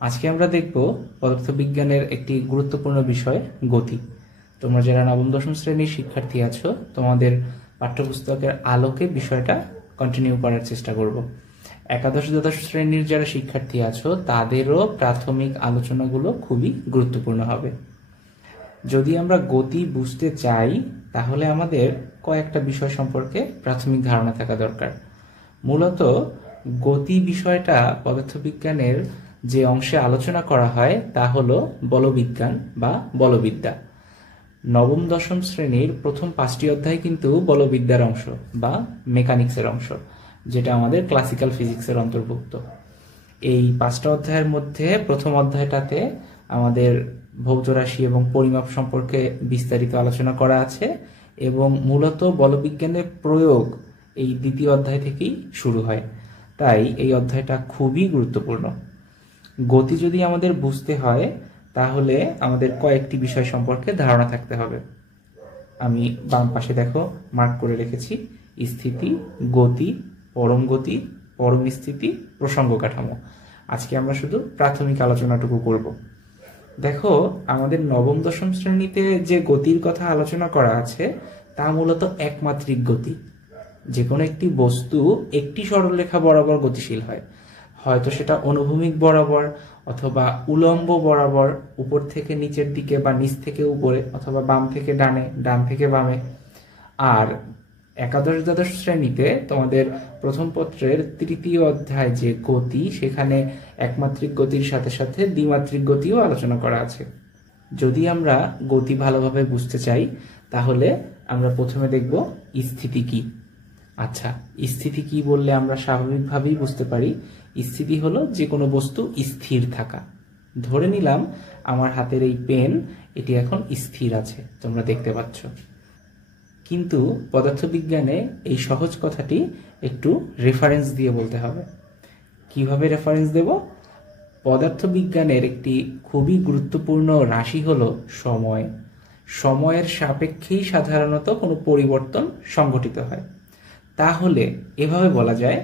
আজকে আমরা দেখব পদার্থবিজ্ঞানের একটি গুরুত্বপূর্ণ বিষয় গতি। তোমরা যারা নবম দশম শ্রেণীর শিক্ষার্থী আছো, তোমাদের পাঠ্যপুস্তকের আলোকে বিষয়টা কন্টিনিউ করার চেষ্টা করব। একাদশ দ্বাদশ শ্রেণীর যারা শিক্ষার্থী আছো তাদেরও প্রাথমিক আলোচনাগুলো খুবই গুরুত্বপূর্ণ হবে। যদি আমরা গতি বুঝতে চাই তাহলে আমাদের কয়েকটা বিষয় সম্পর্কে প্রাথমিক ধারণা থাকা দরকার। মূলত গতি বিষয়টা পদার্থবিজ্ঞানের যে অংশে আলোচনা করা হয় তা হলো বলবিজ্ঞান বা বলবিদ্যা। নবম দশম শ্রেণীর প্রথম 5টি অধ্যায় কিন্তু বলবিদ্যার অংশ বা মেকানিক্সের অংশ, যেটা আমাদের ক্লাসিক্যাল ফিজিক্সের অন্তর্ভুক্ত। এই 5টা অধ্যায়ের মধ্যে প্রথম অধ্যায়টাতে আমাদের ভৌত রাশি এবং পরিমাপ সম্পর্কে বিস্তারিত আলোচনা করা আছে এবং মূলত বলবিজ্ঞানের প্রয়োগ এই দ্বিতীয় অধ্যায় থেকেই শুরু হয়। তাই এই অধ্যায়টা খুবই গুরুত্বপূর্ণ। গতি যদি আমাদের বুঝতে হয় তাহলে আমাদের কয়েকটি বিষয় সম্পর্কে ধারণা থাকতে হবে। আমি বাম পাশে দেখো মার্ক করে রেখেছি: স্থিতি, গতি, পরম গতি, পরম স্থিতি, প্রসঙ্গ কাঠামো। আজকে আমরা শুধু প্রাথমিক আলোচনাটুকু করব। দেখো, আমাদের নবম দশম শ্রেণীতে যে গতির কথা আলোচনা করা আছে তা মূলত একমাত্রিক গতি। যে কোনো একটি বস্তু একটি সরলরেখা বরাবর গতিশীল হয়, হয়তো সেটা অনুভূমিক বরাবর অথবা উলম্ব বরাবর, উপর থেকে নিচের দিকে বা নিচ থেকে উপরে, অথবা বাম থেকে ডানে, ডান থেকে বামে। আর একাদশ দ্বাদশ শ্রেণীতে তোমাদের প্রথম পত্রের 3য় অধ্যায় যে গতি, সেখানে একমাত্রিক গতির সাথে সাথে দ্বিমাত্রিক গতিও আলোচনা করা আছে। যদি আমরা গতি ভালোভাবে বুঝতে চাই তাহলে আমরা প্রথমে দেখব স্থিতি কি। আচ্ছা, স্থিতি কি বললে আমরা স্বাভাবিকভাবেই বুঝতে পারি স্থিতি হলো যে কোনো বস্তু স্থির থাকা। ধরে নিলাম আমার হাতের এই পেন, এটি এখন স্থির আছে, তোমরা দেখতে পাচ্ছ। কিন্তু পদার্থবিজ্ঞানে এই সহজ কথাটি একটু রেফারেন্স দিয়ে বলতে হবে। কিভাবে রেফারেন্স দেব? পদার্থবিজ্ঞানের একটি খুবই গুরুত্বপূর্ণ রাশি হলো সময়। সময়ের সাপেক্ষেই সাধারণত কোনো পরিবর্তন সংঘটিত হয়। তাহলে এভাবে বলা যায়,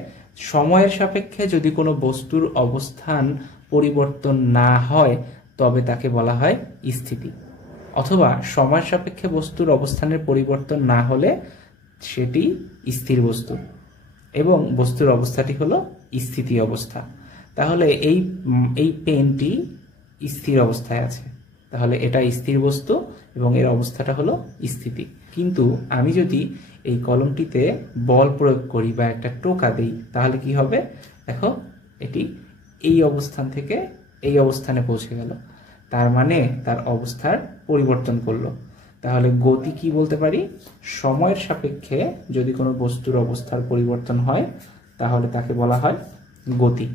সময়ের সাপেক্ষে যদি কোনো বস্তুর অবস্থান পরিবর্তন না হয় তবে তাকে বলা হয় স্থিতি, অথবা সময়ের সাপেক্ষে বস্তুর অবস্থানের পরিবর্তন না হলে সেটি স্থির বস্তু এবং বস্তুর অবস্থাটি হলো স্থিতি অবস্থা। তাহলে এই পেনটি স্থির অবস্থায় আছে, তাহলে এটা স্থির বস্তু এবং এর অবস্থাটা হলো স্থিতি। কিন্তু আমি যদি এই কলমটিতে বল প্রয়োগ করি বা একটা টোকা দেই তাহলে কি হবে? দেখো, এটি এই অবস্থান থেকে এই অবস্থানে পৌঁছে গেল, তার মানে তার অবস্থার পরিবর্তন করলো। তাহলে গতি কি বলতে পারি? সময়ের সাপেক্ষে যদি কোনো বস্তুর অবস্থার পরিবর্তন হয় তাহলে তাকে বলা হয় গতি।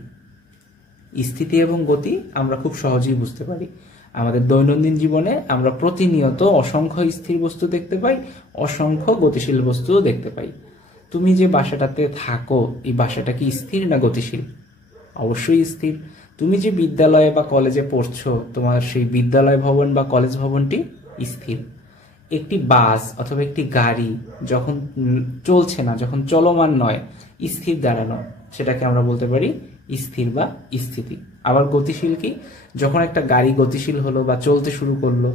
স্থিতি এবং গতি আমরা খুব সহজেই বুঝতে পারি। আমাদের দৈনন্দিন জীবনে আমরা প্রতিনিয়ত অসংখ্য স্থির বস্তু দেখতে পাই, অসংখ্য গতিশীল বস্তুও দেখতে পাই। তুমি যে বাসাটাতে থাকো, এই বাসাটা কি স্থির না গতিশীল? অবশ্যই স্থির। তুমি যে বিদ্যালয়ে বা কলেজে পড়ছো, তোমার সেই বিদ্যালয় ভবন বা কলেজ ভবনটি স্থির। একটি বাস অথবা একটি গাড়ি যখন চলছে না, যখন চলমান নয়, স্থির দাঁড়ানো, সেটাকে আমরা বলতে পারি স্থির বা স্থিতি। আবার গতিশীল কি? যখন একটা গাড়ি গতিশীল হলো বা চলতে শুরু করলো,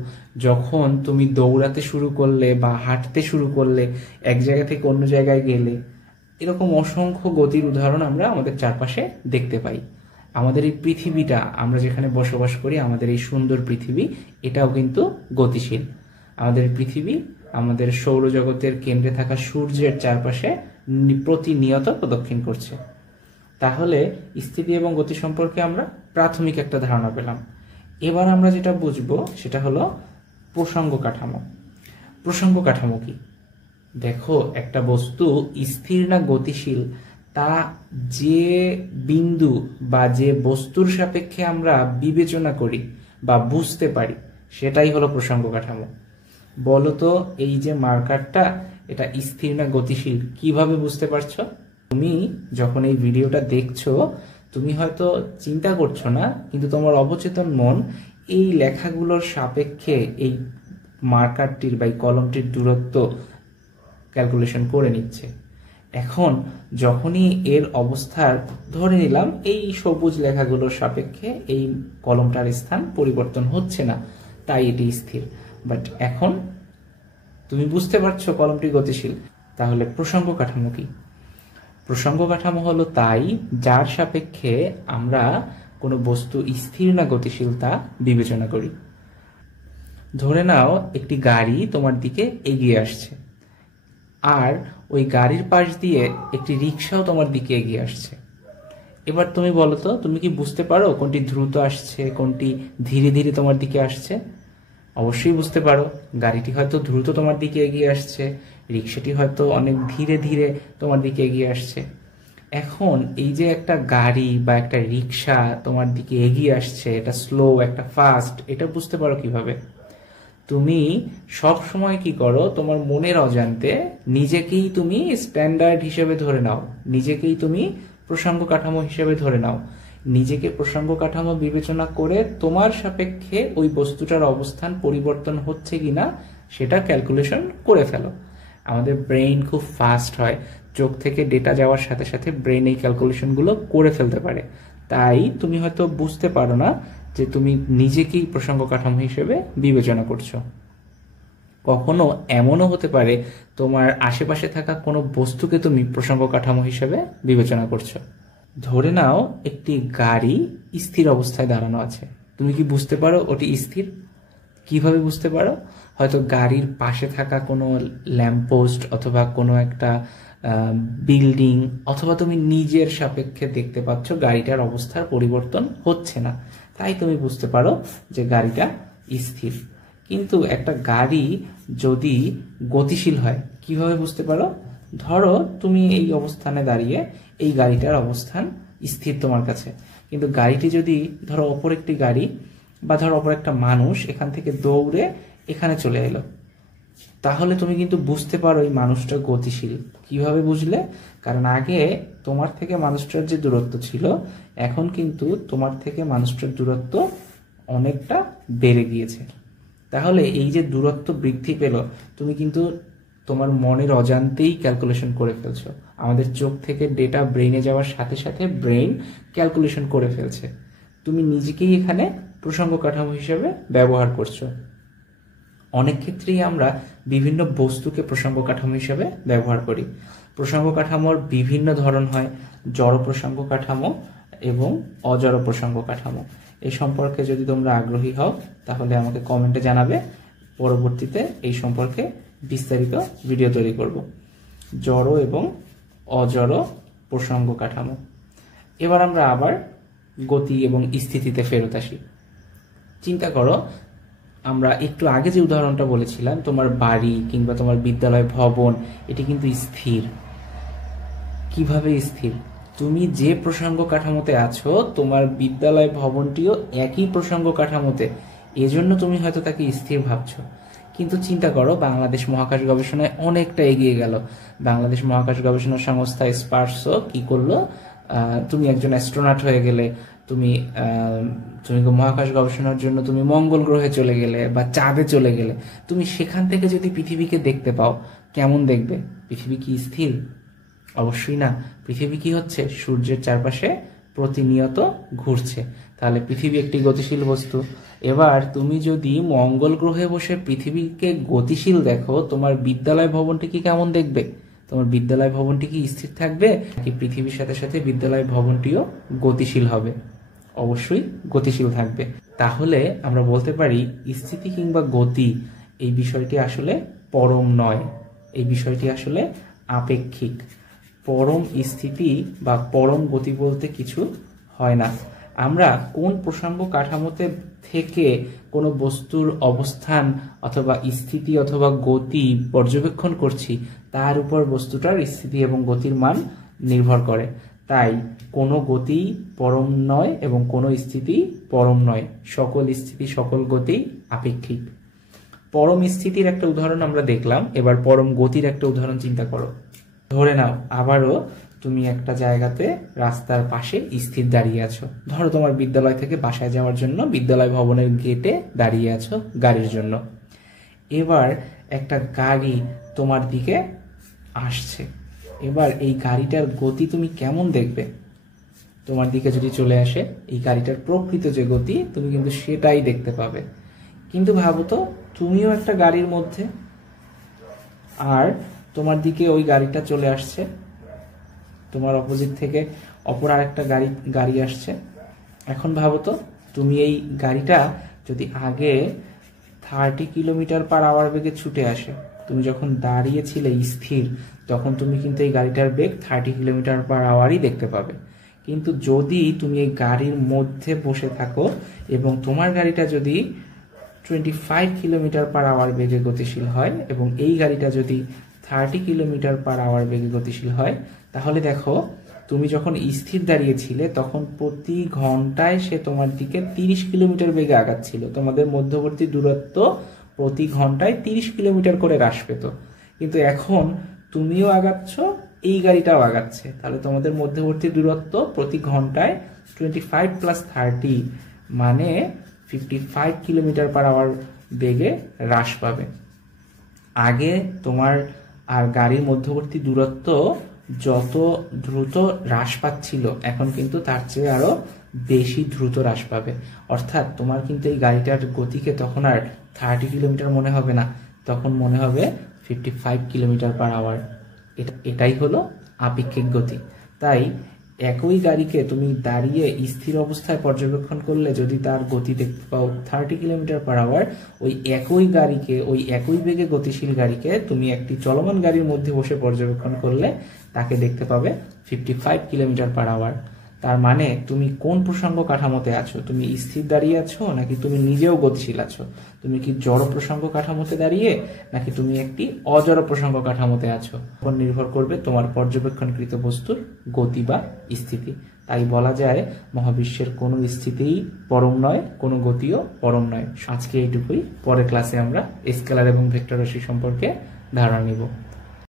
যখন তুমি দৌড়াতে শুরু করলে বা হাঁটতে শুরু করলে, এক জায়গা থেকে অন্য জায়গায় গেলে, এরকম অসংখ্য গতির উদাহরণ আমরা আমাদের চারপাশে দেখতে পাই। আমাদের এই পৃথিবীটা, আমরা যেখানে বসবাস করি, আমাদের এই সুন্দর পৃথিবী, এটাও কিন্তু গতিশীল। আমাদের পৃথিবী আমাদের সৌরজগতের কেন্দ্রে থাকা সূর্যের চারপাশে প্রতিনিয়ত প্রদক্ষিণ করছে। তাহলে স্থিতি এবং গতি সম্পর্কে আমরা প্রাথমিক একটা ধারণা পেলাম। এবার আমরা যেটা বুঝবো সেটা হলো প্রসঙ্গ কাঠামো। প্রসঙ্গ কাঠামো কি? দেখো, একটা বস্তু স্থির না গতিশীল তা যে বিন্দু বা যে বস্তুর সাপেক্ষে আমরা বিবেচনা করি বা বুঝতে পারি সেটাই হলো প্রসঙ্গ কাঠামো। বলতো, এই যে মার্কারটা, এটা স্থির না গতিশীল কিভাবে বুঝতে পারছো? তুমি যখন এই ভিডিওটা দেখছো, তুমি হয়তো চিন্তা করছো না, কিন্তু তোমার অবচেতন মন এই লেখাগুলোর সাপেক্ষে এই মার্কারটির বা এই কলমটির দূরত্ব ক্যালকুলেশন করে নিচ্ছে। এখন যখনই এর অবস্থার ধরে নিলাম এই সবুজ লেখাগুলোর সাপেক্ষে এই কলমটার স্থান পরিবর্তন হচ্ছে না, তাই এটি স্থির। বাট এখন তুমি বুঝতে পারছো কলমটি গতিশীল। তাহলে প্রসঙ্গ কাঠামো কি? প্রসঙ্গ কাঠামো হলো তাই যার সাপেক্ষে আমরা কোনো বস্তু স্থির না গতিশীল তা বিবেচনা করি। ধরে নাও একটি গাড়ি তোমার দিকে এগিয়ে আসছে, আর ওই গাড়ির পাশ দিয়ে একটি রিক্সাও তোমার দিকে এগিয়ে আসছে। এবার তুমি বলো তো, তুমি কি বুঝতে পারো কোনটি দ্রুত আসছে, কোনটি ধীরে ধীরে তোমার দিকে আসছে? অবশ্যই বুঝতে পারো। গাড়িটি হয়তো দ্রুত তোমার দিকে এগিয়ে আসছে, রিক্সাটি হয়তো অনেক ধীরে ধীরে তোমার দিকে এগিয়ে আসছে। এখন এই যে একটা গাড়ি বা একটা রিক্সা তোমার দিকে এগিয়ে আসছে, এটা স্লো একটা ফাস্ট, এটা বুঝতে পারো কিভাবে? তুমি সব সময় কি করো, তোমার মনের অজান্তে নিজেকেই তুমি স্ট্যান্ডার্ড হিসেবে ধরে নাও, নিজেকেই তুমি প্রসঙ্গ কাঠামো হিসেবে ধরে নাও। নিজেকে প্রসঙ্গ কাঠামো বিবেচনা করে তোমার সাপেক্ষে ওই বস্তুটার অবস্থান পরিবর্তন হচ্ছে কিনা সেটা ক্যালকুলেশন করে ফেলো। আমাদের ব্রেইন খুব ফাস্ট হয়, চোখ থেকে ডেটা যাওয়ার সাথে সাথে ব্রেইন এই ক্যালকুলেশনগুলো করে ফেলতে পারে। তাই তুমি হয়তো বুঝতে পারো না যে তুমি নিজেকেই প্রসঙ্গ কাঠামো হিসেবে বিবেচনা করছো। কখনো এমনও হতে পারে তোমার আশেপাশে থাকা কোনো বস্তুকে তুমি প্রসঙ্গ কাঠামো হিসেবে বিবেচনা করছো। ধরে নাও একটি গাড়ি স্থির অবস্থায় দাঁড়ানো আছে, তুমি কি বুঝতে পারো ওটি স্থির? কিভাবে বুঝতে পারো? হয়তো গাড়ির পাশে থাকা কোনো ল্যাম্পপোস্ট অথবা কোনো একটা বিল্ডিং, অথবা তুমি নিজের সাপেক্ষে দেখতে পাচ্ছ গাড়িটার অবস্থার পরিবর্তন হচ্ছে না, তাই তুমি বুঝতে পারো যে গাড়িটা স্থির। কিন্তু একটা গাড়ি যদি গতিশীল হয়, কিভাবে বুঝতে পারো? ধরো তুমি এই অবস্থানে দাঁড়িয়ে, এই গাড়িটার অবস্থান স্থির তোমার কাছে, কিন্তু গাড়িটি যদি ধরো অপর একটি গাড়ি বা ধরো অপর একটা মানুষ এখান থেকে দৌড়ে এখানে চলে এলো, তাহলে তুমি কিন্তু বুঝতে পারো এই মানুষটা গতিশীল। কিভাবে বুঝলে? কারণ আগে তোমার থেকে মানুষটার যে দূরত্ব ছিল, এখন কিন্তু তোমার থেকে মানুষটার দূরত্ব অনেকটা বেড়ে গিয়েছে। তাহলে এই যে দূরত্ব বৃদ্ধি পেল, তুমি কিন্তু তোমার মনের অজান্তেই ক্যালকুলেশন করে ফেলছো। আমাদের চোখ থেকে ডেটা ব্রেইনে যাওয়ার সাথে সাথে ব্রেইন ক্যালকুলেশন করে ফেলছে। তুমি নিজেকেই এখানে প্রসঙ্গ কাঠামো হিসেবে ব্যবহার করছো। অনেক ক্ষেত্রেই আমরা বিভিন্ন বস্তুকে প্রসঙ্গ কাঠামো হিসেবে ব্যবহার করি। প্রসঙ্গ কাঠামোর বিভিন্ন ধরন হয়, জড় প্রসঙ্গ কাঠামো এবং অজড় প্রসঙ্গ কাঠামো। এই সম্পর্কে যদি তোমরা আগ্রহী হও তাহলে আমাকে কমেন্টে জানাবে, পরবর্তীতে এই সম্পর্কে বিস্তারিত ভিডিও তৈরি করব। জড় এবং অজড় প্রসঙ্গ কাঠামো। এবার আমরা আবার গতি এবং স্থিতিতে ফেরত আসি। চিন্তা করো, আমরা একটু আগে যে উদাহরণটা বলেছিলাম, তোমার বাড়ি কিংবা তোমার বিদ্যালয় ভবন, এটি কিন্তু স্থির। কিভাবে স্থির? তুমি যে প্রসঙ্গ কাঠামোতে আছো, তোমার বিদ্যালয় ভবনটিও একই প্রসঙ্গ কাঠামোতে, এজন্য তুমি হয়তো তাকে স্থির ভাবছো। কিন্তু চিন্তা করো, বাংলাদেশ মহাকাশ গবেষণায় অনেকটা এগিয়ে গেল। বাংলাদেশ মহাকাশ গবেষণা সংস্থা স্পারসো কি করলো, তুমি একজন অ্যাস্ট্রোনট হয়ে গেলে, তুমি মহাকাশ গবেষণার জন্য তুমি মঙ্গল গ্রহে চলে গেলে বা চাঁদে চলে গেলে, তুমি সেখান থেকে যদি পৃথিবীকে দেখতে পাও, কেমন দেখবে? পৃথিবী কি স্থির? অবশ্যই না। পৃথিবী কি হচ্ছে? সূর্যের চারপাশে প্রতিনিয়ত ঘুরছে। তাহলে পৃথিবী একটি গতিশীল বস্তু। এবার তুমি যদি মঙ্গল গ্রহে বসে পৃথিবীকে গতিশীল দেখো, তোমার বিদ্যালয় ভবনটি কি কেমন দেখবে? তোমার বিদ্যালয় ভবনটি কি স্থির থাকবে, নাকি পৃথিবীর সাথে সাথে বিদ্যালয় ভবনটিও গতিশীল হবে? অবশ্যই গতিশীল থাকবে। তাহলে আমরা বলতে পারি স্থিতি কিংবা গতি এই বিষয়টি আসলে পরম নয়, এই বিষয়টি আসলে আপেক্ষিক। পরম স্থিতি বা পরম গতি বলতে কিছু হয় না। আমরা কোন প্রসঙ্গ কাঠামোতে থেকে কোনো বস্তুর অবস্থান অথবা স্থিতি অথবা গতি পর্যবেক্ষণ করছি, তার উপর বস্তুটার স্থিতি এবং গতির মান নির্ভর করে। তাই কোনো গতি পরম নয় এবং কোনো স্থিতি পরম নয়। সকল স্থিতি সকল গতি আপেক্ষিক। পরম স্থিতির একটা উদাহরণ আমরা দেখলাম, এবার পরম গতির একটা উদাহরণ চিন্তা করো। ধরে নাও আবারও তুমি একটা জায়গাতে রাস্তার পাশে স্থির দাঁড়িয়ে আছো। ধরো তোমার বিদ্যালয় থেকে বাসায় যাওয়ার জন্য বিদ্যালয় ভবনের গেটে দাঁড়িয়ে আছো গাড়ির জন্য। এবার একটা গাড়ি তোমার দিকে আসছে, এবার এই গাড়িটার গতি তুমি কেমন দেখবে? তোমার দিকে যদি চলে আসে, এই গাড়িটার প্রকৃত যে গতি তুমি কিন্তু সেটাই দেখতে পাবে। কিন্তু ভাবো তো, তুমিও একটা গাড়ির মধ্যে, আর তোমার দিকে ওই গাড়িটা চলে আসছে, তোমার অপোজিট থেকে অপর আরেকটা গাড়ি আসছে। এখন ভাবো তো, তুমি এই গাড়িটা যদি আগে 30 কিলোমিটার পার আওয়ার বেগে ছুটে আসে, তুমি যখন দাঁড়িয়েছিলে স্থির, তখন তুমি কিন্তু এই গাড়িটার বেগ 30 কিলোমিটার পার আওয়ারই দেখতে পাবে। কিন্তু যদি তুমি এই গাড়ির মধ্যে বসে থাকো এবং তোমার গাড়িটা যদি 25 কিলোমিটার পার আওয়ার বেগে গতিশীল হয় এবং এই গাড়িটা যদি 30 কিলোমিটার পার আওয়ার বেগে গতিশীল হয়, তাহলে দেখো, তুমি যখন স্থির দাঁড়িয়েছিলে তখন প্রতি ঘন্টায় সে তোমার দিকে 30 কিলোমিটার বেগে আগাচ্ছিল। তোমাদের মধ্যবর্তী দূরত্ব প্রতি ঘন্টায় 30 কিলোমিটার করে হ্রাস পেত। কিন্তু এখন তুমিও আগাচ্ছ, এই গাড়িটাও আগাচ্ছে, তাহলে তোমাদের মধ্যবর্তী দূরত্ব প্রতি ঘন্টায় 25 প্লাস 30 মানে 55 কিলোমিটার পার আওয়ার বেগে হ্রাস পাবে। আগে তোমার আর গাড়ির মধ্যবর্তী দূরত্ব যত দ্রুত হ্রাস পাচ্ছিল, এখন কিন্তু তার চেয়ে আরো বেশি দ্রুত হ্রাস পাবে। অর্থাৎ তোমার কিন্তু এই গাড়িটার গতিকে তখন আর 30 কিলোমিটার মনে হবে না, তখন মনে হবে 55 কিলোমিটার পার আওয়ার। এটাই হলো আপেক্ষিক গতি। তাই একই গাড়িকে তুমি দাঁড়িয়ে স্থির অবস্থায় পর্যবেক্ষণ করলে যদি তার গতি দেখতে পাও 30 কিলোমিটার পার আওয়ার, ওই একই গাড়িকে, ওই একই বেগে গতিশীল গাড়িকে তুমি একটি চলমান গাড়ির মধ্যে বসে পর্যবেক্ষণ করলে তাকে দেখতে পাবে 55 কিলোমিটার পার আওয়ার। তার মানে তুমি কোন প্রসঙ্গ কাঠামোতে আছো? তুমি স্থির দাঁড়িয়ে আছো নাকি তুমি নিজেও গতিশীল আছো? তুমি কি জড় প্রসঙ্গ কাঠামোতে দাঁড়িয়ে নাকি তুমি একটি অজড় প্রসঙ্গ কাঠামোতে আছো? উপর নির্ভর করবে তোমার পর্যবেক্ষণকৃত বস্তুর গতি বা স্থিতি। তাই বলা যায় মহাবিশ্বের কোনো স্থিতিই পরম নয়, কোনো গতিও পরম নয়। আজকে এইটুকুই। পরের ক্লাসে আমরা স্কেলার এবং ভেক্টর রাশি সম্পর্কে ধারণা নিব।